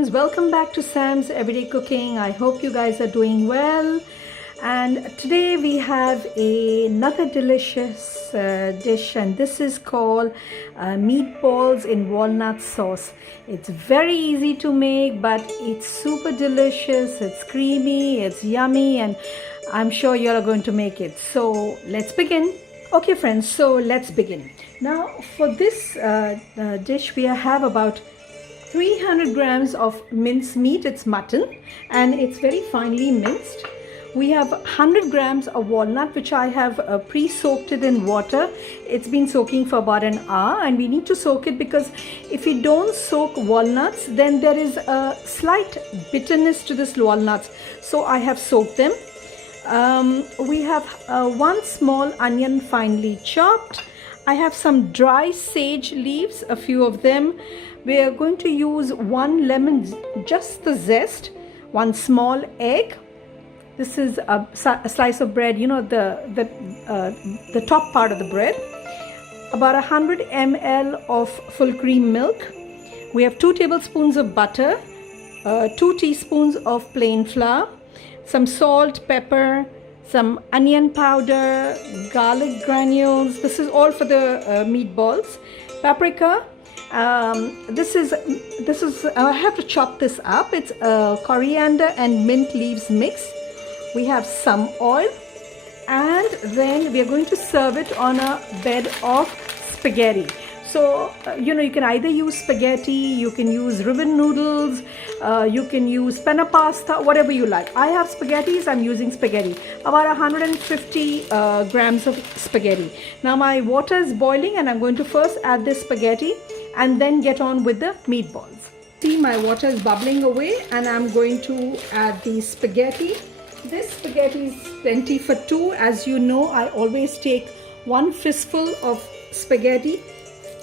friends, welcome back to Sam's Everyday Cooking. I hope you guys are doing well. And today we have another delicious dish, and this is called meatballs in walnut sauce. It's very easy to make, but it's super delicious. It's creamy, it's yummy, and I'm sure you're going to make it. So let's begin. Okay friends, so let's begin. Now for this dish we have about 300 grams of minced meat. It's mutton and it's very finely minced. We have 100 grams of walnut, which I have pre-soaked it in water. It's been soaking for about an hour, and we need to soak it because if you don't soak walnuts, then there is a slight bitterness to this walnuts. So I have soaked them. We have one small onion finely chopped. I have some dry sage leaves, a few of them. We are going to use one lemon, just the zest, one small egg. This is a slice of bread, you know, the top part of the bread. About 100 ml of full cream milk. We have 2 tablespoons of butter, 2 teaspoons of plain flour, some salt, pepper, some onion powder, garlic granules. This is all for the meatballs. Paprika. This is I have to chop this up. It's coriander and mint leaves mix. We have some oil, and then we are going to serve it on a bed of spaghetti. So you know, you can either use spaghetti, you can use ribbon noodles, you can use penna pasta, whatever you like. I have spaghettis, I'm using spaghetti, about 150 grams of spaghetti. Now my water is boiling, and I'm going to first add this spaghetti and then get on with the meatballs. See, my water is bubbling away, and I'm going to add the spaghetti. This spaghetti is plenty for 2. As you know, I always take 1 fistful of spaghetti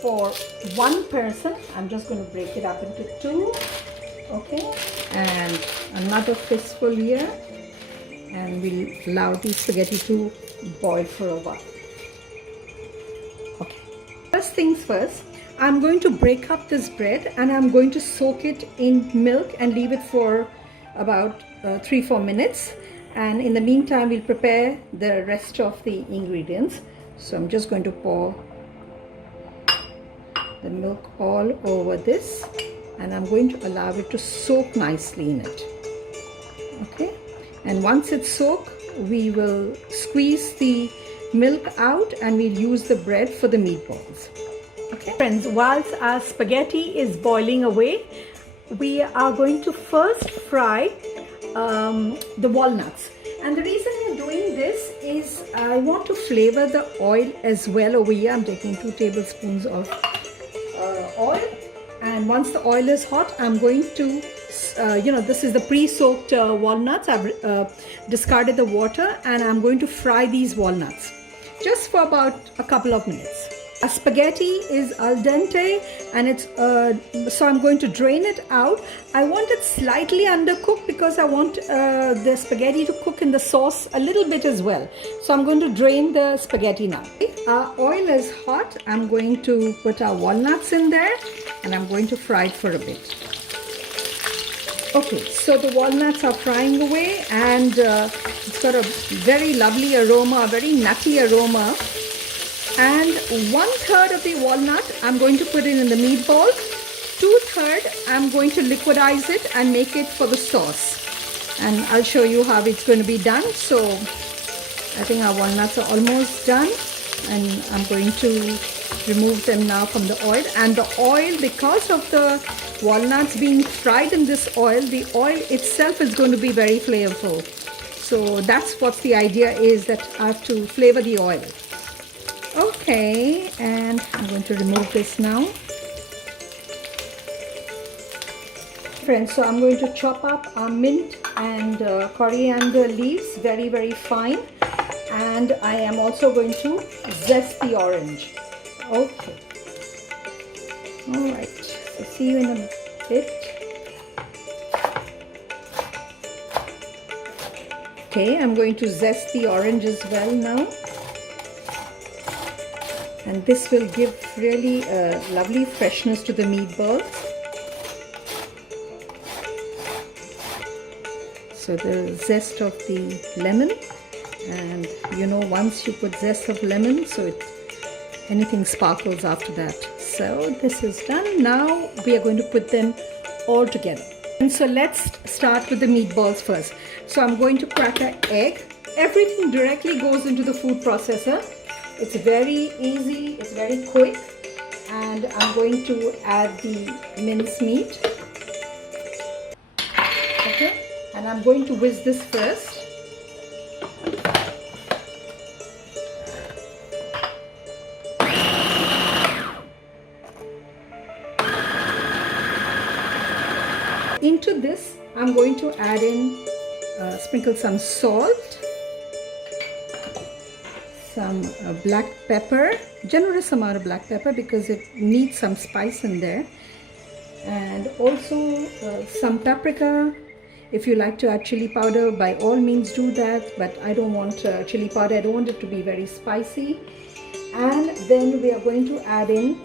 for 1 person. I'm just going to break it up into 2. Okay, and another fistful here, and we'll allow the spaghetti to boil for a while. Okay, first things first, I'm going to break up this bread and I'm going to soak it in milk and leave it for about 3-4 minutes. And in the meantime, we'll prepare the rest of the ingredients. So I'm just going to pour the milk all over this, and I'm going to allow it to soak nicely in it. Okay, and once it's soaked, we will squeeze the milk out and we'll use the bread for the meatballs. Okay friends, whilst our spaghetti is boiling away, we are going to first fry the walnuts. And the reason we're doing this is I want to flavor the oil as well. Over here I'm taking 2 tablespoons of oil, and once the oil is hot, I'm going to you know, this is the pre-soaked walnuts. I've discarded the water, and I'm going to fry these walnuts just for about a couple of minutes. A spaghetti is al dente, and it's so I'm going to drain it out. I want it slightly undercooked because I want the spaghetti to cook in the sauce a little bit as well. So I'm going to drain the spaghetti now. Our oil is hot. I'm going to put our walnuts in there, and I'm going to fry it for a bit. Okay, so the walnuts are frying away, and it's got a very lovely aroma, a very nutty aroma. And 1/3 of the walnut I'm going to put in the meatballs. 2/3 I'm going to liquidize it and make it for the sauce. And I'll show you how it's going to be done. So I think our walnuts are almost done, and I'm going to remove them now from the oil. And the oil, because of the walnuts being fried in this oil, the oil itself is going to be very flavorful. So that's what the idea is, that I have to flavor the oil. Okay, and I'm going to remove this now. Friends, so I'm going to chop up our mint and coriander leaves very, very fine. And I am also going to zest the orange. Okay. Alright, so see you in a bit. Okay, I'm going to zest the orange as well now. And this will give really a lovely freshness to the meatballs. So the zest of the lemon, and you know, once you put zest of lemon, so anything sparkles after that. So this is done. Now we are going to put them all together. And so let's start with the meatballs first. So I'm going to crack an egg. Everything directly goes into the food processor. It's very easy, it's very quick. And I'm going to add the minced meat. Okay, and I'm going to whisk this first. Into this, I'm going to add in, sprinkle some salt, some black pepper, generous amount of black pepper because it needs some spice in there, and also some paprika. If you like to add chili powder, by all means do that, but I don't want chili powder. I don't want it to be very spicy. And then we are going to add in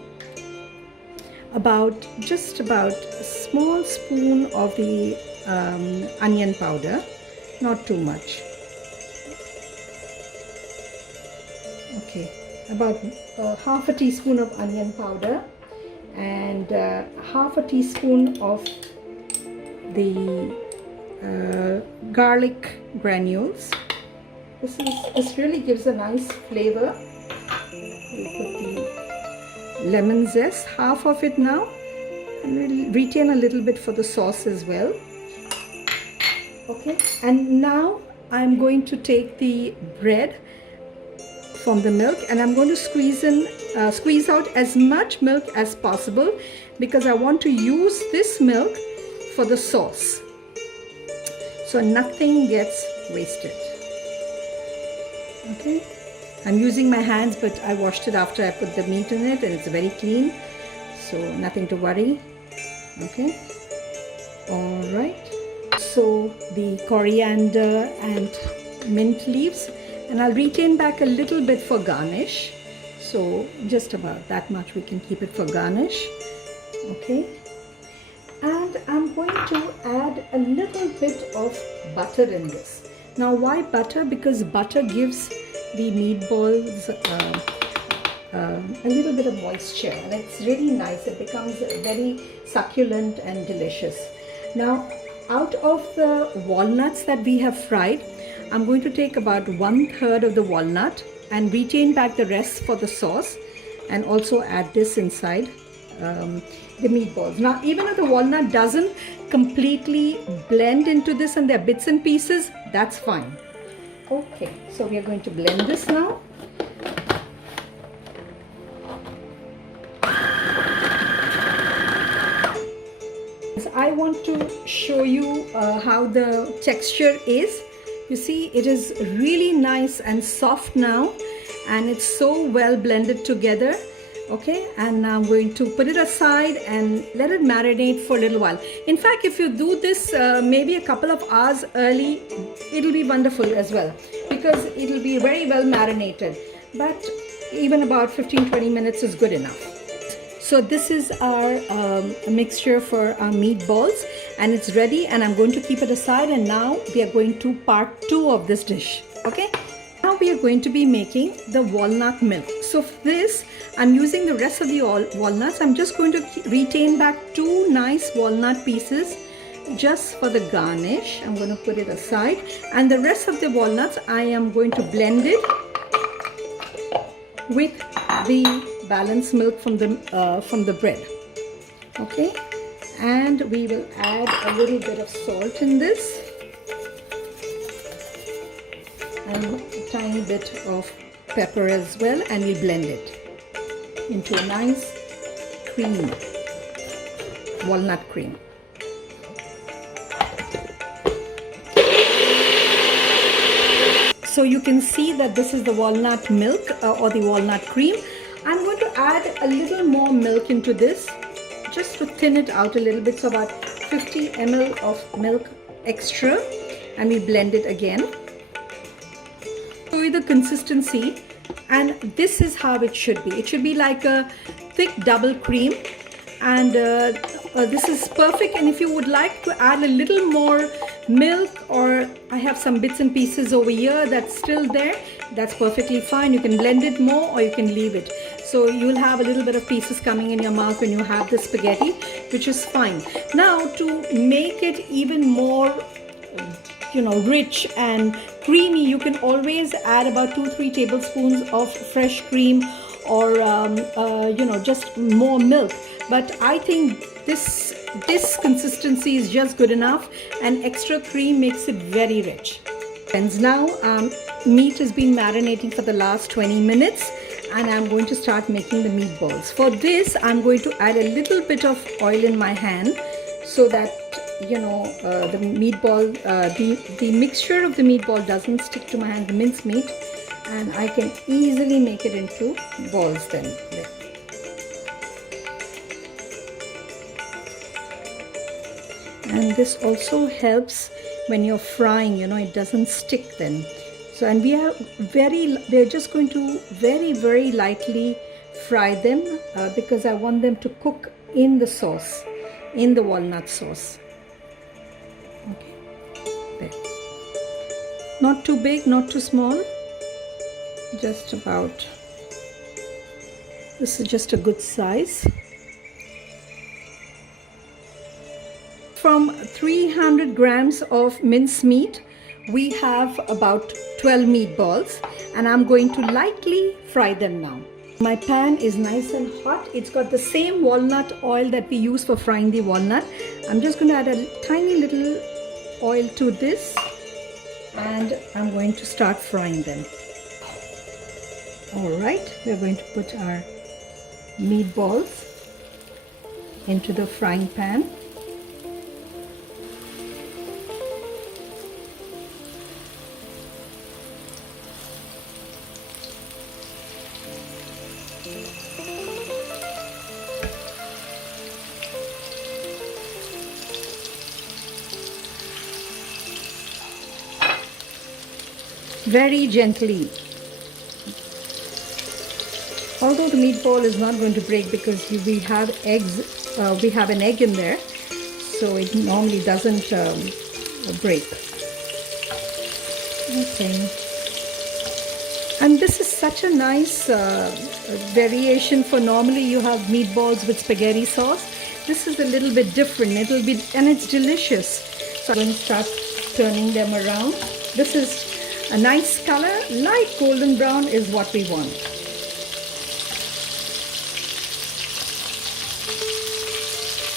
just about a small spoon of the onion powder, not too much. Okay, about half a teaspoon of onion powder and half a teaspoon of the garlic granules. This really gives a nice flavor. We put the lemon zest, half of it now, and we'll retain a little bit for the sauce as well. Okay, and now I'm going to take the bread from the milk and I'm going to squeeze out as much milk as possible because I want to use this milk for the sauce, so nothing gets wasted. Okay, I'm using my hands, but I washed it after I put the meat in it and it's very clean, so nothing to worry. Okay, all right, so the coriander and mint leaves, and I'll retain back a little bit for garnish, so just about that much we can keep it for garnish. Okay, and I'm going to add a little bit of butter in this. Now why butter? Because butter gives the meatballs a little bit of moisture and it's really nice. It becomes very succulent and delicious. Now out of the walnuts that we have fried, I'm going to take about 1/3 of the walnut and retain back the rest for the sauce, and also add this inside the meatballs. Now even if the walnut doesn't completely blend into this and there are bits and pieces, that's fine. Okay, so we are going to blend this now. I want to show you how the texture is. You see, it is really nice and soft now, and it's so well blended together. Okay, and now I'm going to put it aside and let it marinate for a little while. In fact, if you do this maybe a couple of hours early, it'll be wonderful as well because it'll be very well marinated. But even about 15-20 minutes is good enough. So this is our mixture for our meatballs, and it's ready, and I'm going to keep it aside, and now we are going to part 2 of this dish. Okay, now we are going to be making the walnut milk. So for this, I'm using the rest of the walnuts. I'm just going to retain back 2 nice walnut pieces just for the garnish. I'm going to put it aside, and the rest of the walnuts I am going to blend it with the balanced milk from the bread. Okay, and we will add a little bit of salt in this and a tiny bit of pepper as well, and we blend it into a nice cream, walnut cream. So you can see that this is the walnut milk or the walnut cream. I'm going to add a little more milk into this just to thin it out a little bit, so about 50 ml of milk extra, and we blend it again. Show you the consistency, and this is how it should be. It should be like a thick double cream, and this is perfect. And if you would like to add a little more milk, or I have some bits and pieces over here that's still there, that's perfectly fine. You can blend it more or you can leave it. So you'll have a little bit of pieces coming in your mouth when you have the spaghetti, which is fine. Now to make it even more rich and creamy, you can always add about 2-3 tablespoons of fresh cream, or just more milk. But I think this consistency is just good enough, and extra cream makes it very rich. Friends, now meat has been marinating for the last 20 minutes, and I'm going to start making the meatballs. For this, I'm going to add a little bit of oil in my hand so that the meatball, the mixture of the meatball doesn't stick to my hand, the minced meat, and I can easily make it into balls then. And this also helps when you're frying, it doesn't stick then. So, and we are just going to very lightly fry them because I want them to cook in the sauce, in the walnut sauce. Okay, there. Not too big, not too small, just about, this is just a good size. From 300 grams of minced meat, we have about 12 meatballs, and I'm going to lightly fry them now. My pan is nice and hot. It's got the same walnut oil that we use for frying the walnut. I'm just going to add a tiny little oil to this, and I'm going to start frying them. Alright, we're going to put our meatballs into the frying pan. Very gently. Although the meatball is not going to break because we have eggs, we have an egg in there, so it normally doesn't break. Okay. And this is such a nice variation for normally you have meatballs with spaghetti sauce. This is a little bit different, and it's delicious. So I'm going to start turning them around. This is a nice color, light golden brown is what we want.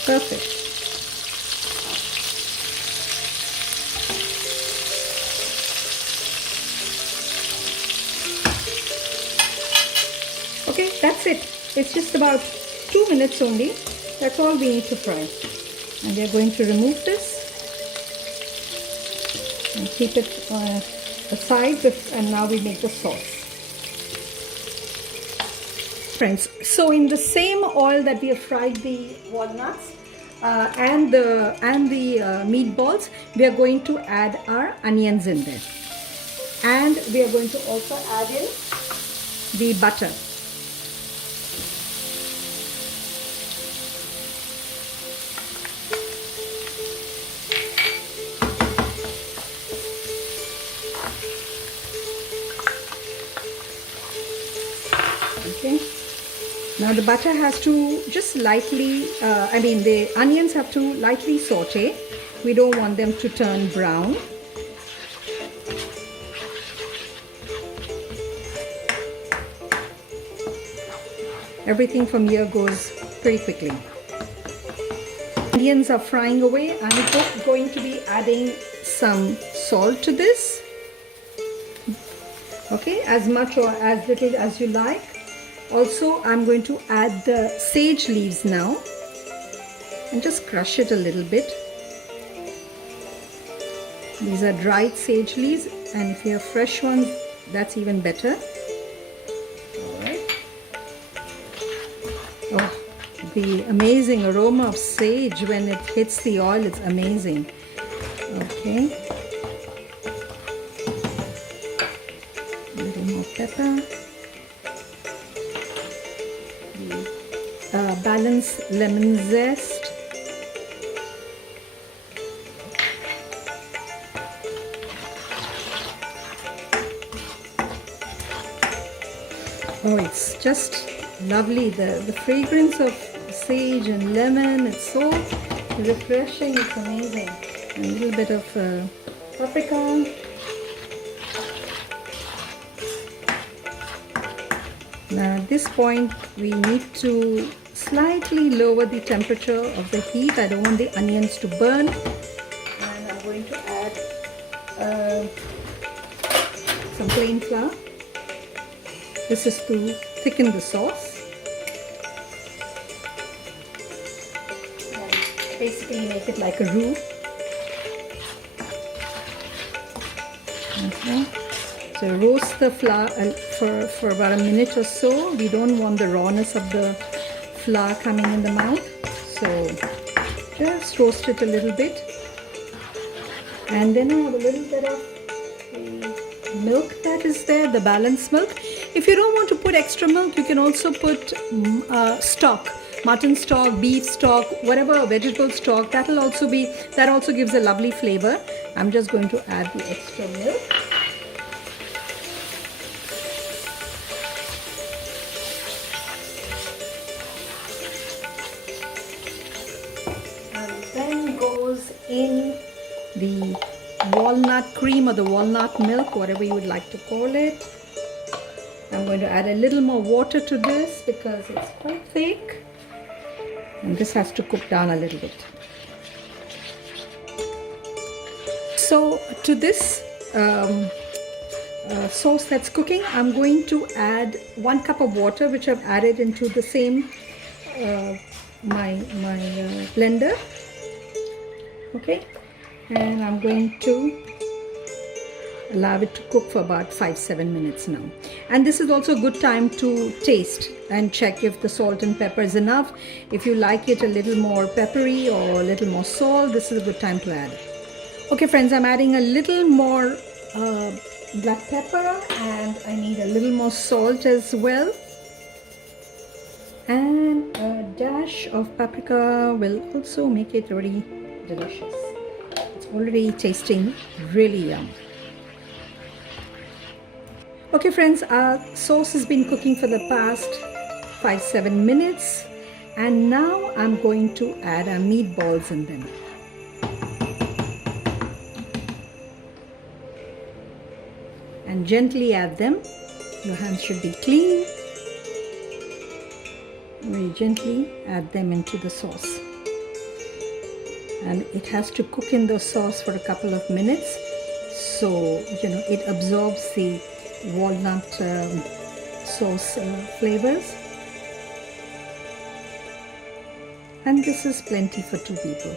Perfect. Okay, that's it. It's just about 2 minutes only. That's all we need to fry. And we are going to remove this and keep it aside, and now we make the sauce. Friends, so in the same oil that we have fried the walnuts and the meatballs, we are going to add our onions in there, and we are going to also add in the butter. Okay. Now the butter has to just lightly, the onions have to lightly saute. We don't want them to turn brown. Everything from here goes pretty quickly. Onions are frying away. I'm going to be adding some salt to this. Okay, as much or as little as you like. Also, I'm going to add the sage leaves now and just crush it a little bit. These are dried sage leaves, and if you have fresh ones, that's even better. Alright. Oh, the amazing aroma of sage when it hits the oil, it's amazing. Okay. A little more pepper. Balanced lemon zest. Oh, it's just lovely. The fragrance of sage and lemon, it's so refreshing, it's amazing. And a little bit of paprika. Now at this point we need to slightly lower the temperature of the heat. I don't want the onions to burn. And I'm going to add some plain flour. This is to thicken the sauce. And basically make it like a roux. Okay. So roast the flour for about a minute or so. We don't want the rawness of the flour coming in the mouth. So just roast it a little bit. And then I have a little bit of the milk that is there, the balanced milk. If you don't want to put extra milk, you can also put stock, mutton stock, beef stock, whatever vegetable stock. That also gives a lovely flavor. I'm just going to add the extra milk. And then goes in the walnut cream or the walnut milk, whatever you would like to call it. I'm going to add a little more water to this because it's quite thick. And this has to cook down a little bit. So to this sauce that's cooking, I'm going to add 1 cup of water, which I've added into the same my blender. Okay, and I'm going to allow it to cook for about 5-7 minutes now. And this is also a good time to taste and check if the salt and pepper is enough. If you like it a little more peppery or a little more salt, this is a good time to add. Okay friends, I'm adding a little more black pepper, and I need a little more salt as well. And a dash of paprika will also make it really delicious. It's already tasting really yum. Okay friends, our sauce has been cooking for the past 5-7 minutes, and now I'm going to add our meatballs in them. And gently add them. Your hands should be clean. Very gently add them into the sauce. And it has to cook in the sauce for a couple of minutes, so it absorbs the walnut sauce flavors. And this is plenty for 2 people.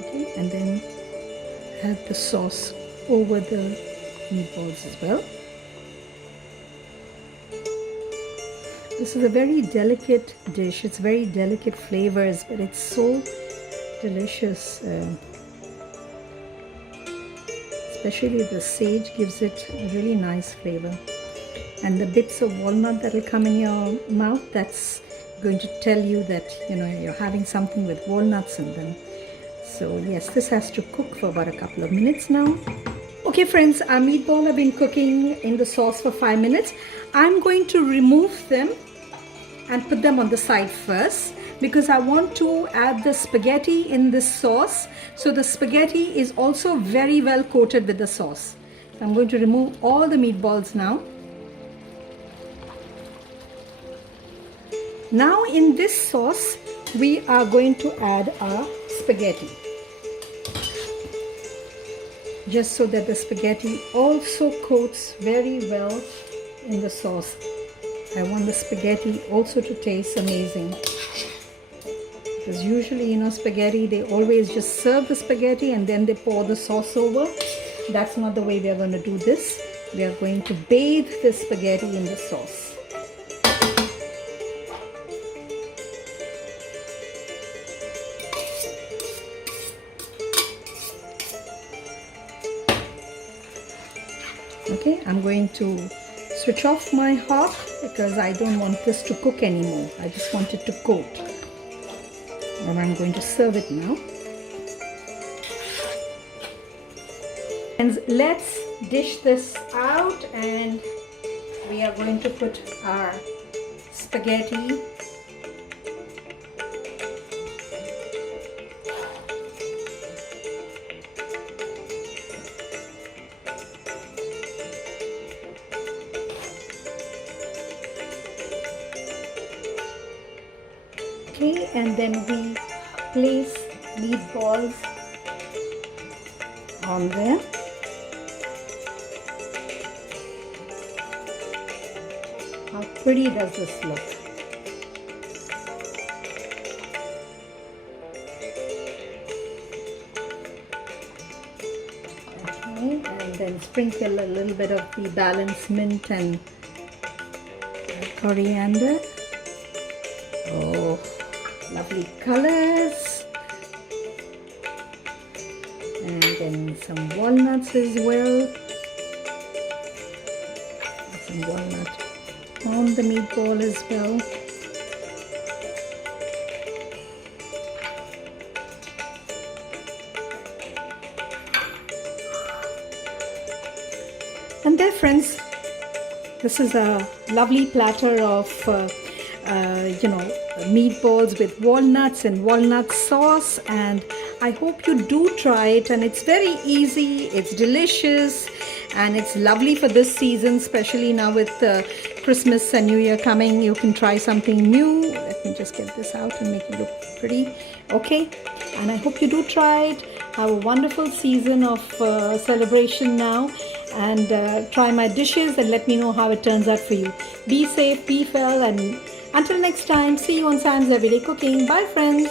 Okay, and then add the sauce over the meatballs as well. This is a very delicate dish. It's very delicate flavors, but it's so delicious. Especially the sage gives it a really nice flavor. And the bits of walnut that will come in your mouth, that's going to tell you that you're having something with walnuts in them. So yes, this has to cook for about a couple of minutes now. Okay friends, our meatball have been cooking in the sauce for 5 minutes. I'm going to remove them and put them on the side first, because I want to add the spaghetti in this sauce. So the spaghetti is also very well coated with the sauce. So I'm going to remove all the meatballs now. Now in this sauce, we are going to add our spaghetti. Just so that the spaghetti also coats very well in the sauce. I want the spaghetti also to taste amazing. Because usually, spaghetti, they always just serve the spaghetti and then they pour the sauce over. That's not the way we are going to do this. We are going to bathe the spaghetti in the sauce. Okay, I'm going to switch off my hob because I don't want this to cook anymore. I just want it to coat. And I'm going to serve it now. And let's dish this out and we are going to put our spaghetti. Okay, and then we place meatballs on there. How pretty does this look? Okay, and then sprinkle a little bit of the balanced mint and coriander. Oh, lovely colors. And then some walnuts as well. Some walnut on the meatball as well. And there, friends, this is a lovely platter of meatballs with walnuts and walnut sauce, and I hope you do try it. And it's very easy, it's delicious, and it's lovely for this season, especially now with Christmas and New Year coming. You can try something new. Let me just get this out and make it look pretty. Okay, and I hope you do try it. Have a wonderful season of celebration now, and try my dishes and let me know how it turns out for you. Be safe, be well, and until next time, see you on Sam's Everyday Cooking. Bye, friends.